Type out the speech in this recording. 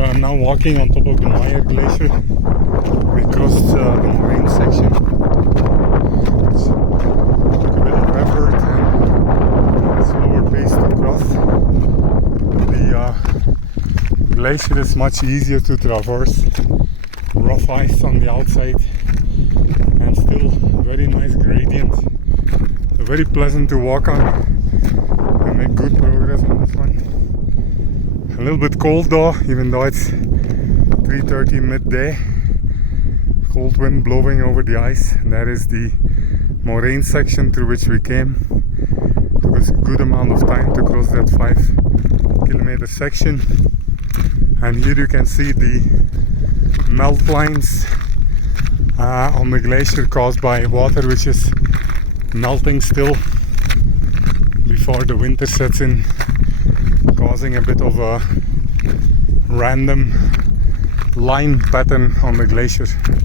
I'm now walking on top of the Meyer Glacier. We crossed the moraine section. It took a bit of effort and slower pace to cross. The glacier is much easier to traverse. Rough ice on the outside and still a very nice gradient. Very pleasant to walk on. I make good progress on this one. A little bit cold though, even though it's 3:30 midday. Cold wind blowing over the ice. And that is the moraine section through which we came. Took us a good amount of time to cross that 5-kilometer section. And here you can see the melt lines on the glacier caused by water which is melting still before the winter sets in, causing a bit of a random line pattern on the glacier.